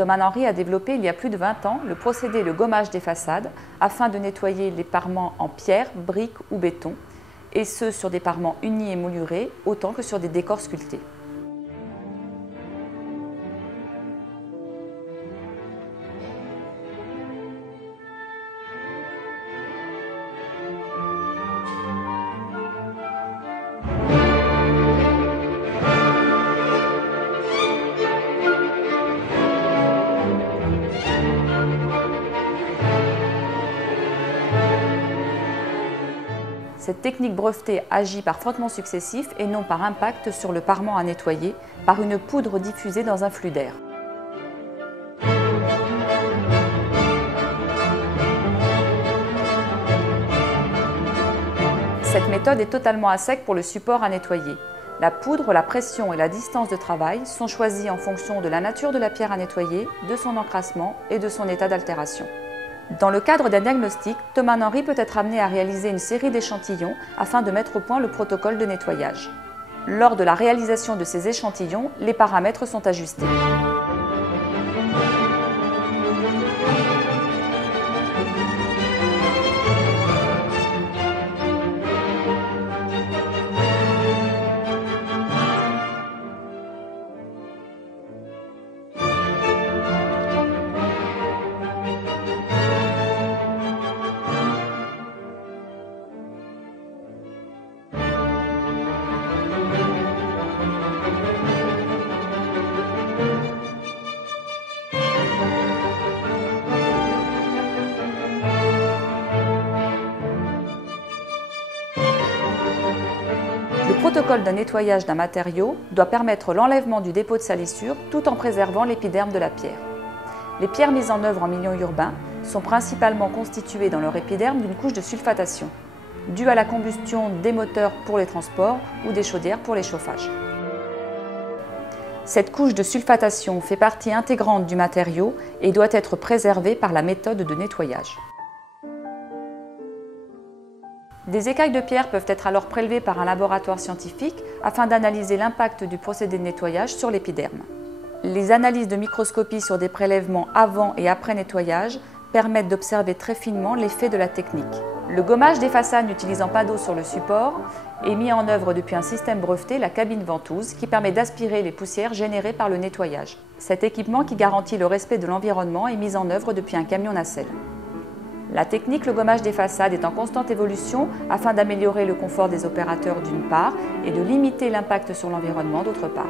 Thomann Henry a développé il y a plus de 20 ans le procédé le gommage des façades afin de nettoyer les parements en pierre, briques ou béton, et ce sur des parements unis et moulurés autant que sur des décors sculptés. Cette technique brevetée agit par frottement successif et non par impact sur le parement à nettoyer, par une poudre diffusée dans un flux d'air. Cette méthode est totalement à sec pour le support à nettoyer. La poudre, la pression et la distance de travail sont choisis en fonction de la nature de la pierre à nettoyer, de son encrassement et de son état d'altération. Dans le cadre d'un diagnostic, Thomann Henry peut être amené à réaliser une série d'échantillons afin de mettre au point le protocole de nettoyage. Lors de la réalisation de ces échantillons, les paramètres sont ajustés. Le protocole de nettoyage d'un matériau doit permettre l'enlèvement du dépôt de salissure tout en préservant l'épiderme de la pierre. Les pierres mises en œuvre en milieu urbain sont principalement constituées dans leur épiderme d'une couche de sulfatation, due à la combustion des moteurs pour les transports ou des chaudières pour les chauffages. Cette couche de sulfatation fait partie intégrante du matériau et doit être préservée par la méthode de nettoyage. Des écailles de pierre peuvent être alors prélevées par un laboratoire scientifique afin d'analyser l'impact du procédé de nettoyage sur l'épiderme. Les analyses de microscopie sur des prélèvements avant et après nettoyage permettent d'observer très finement l'effet de la technique. Le gommage des façades n'utilisant pas d'eau sur le support est mis en œuvre depuis un système breveté, la cabine ventouse, qui permet d'aspirer les poussières générées par le nettoyage. Cet équipement qui garantit le respect de l'environnement est mis en œuvre depuis un camion nacelle. La technique le gommage des façades est en constante évolution afin d'améliorer le confort des opérateurs d'une part et de limiter l'impact sur l'environnement d'autre part.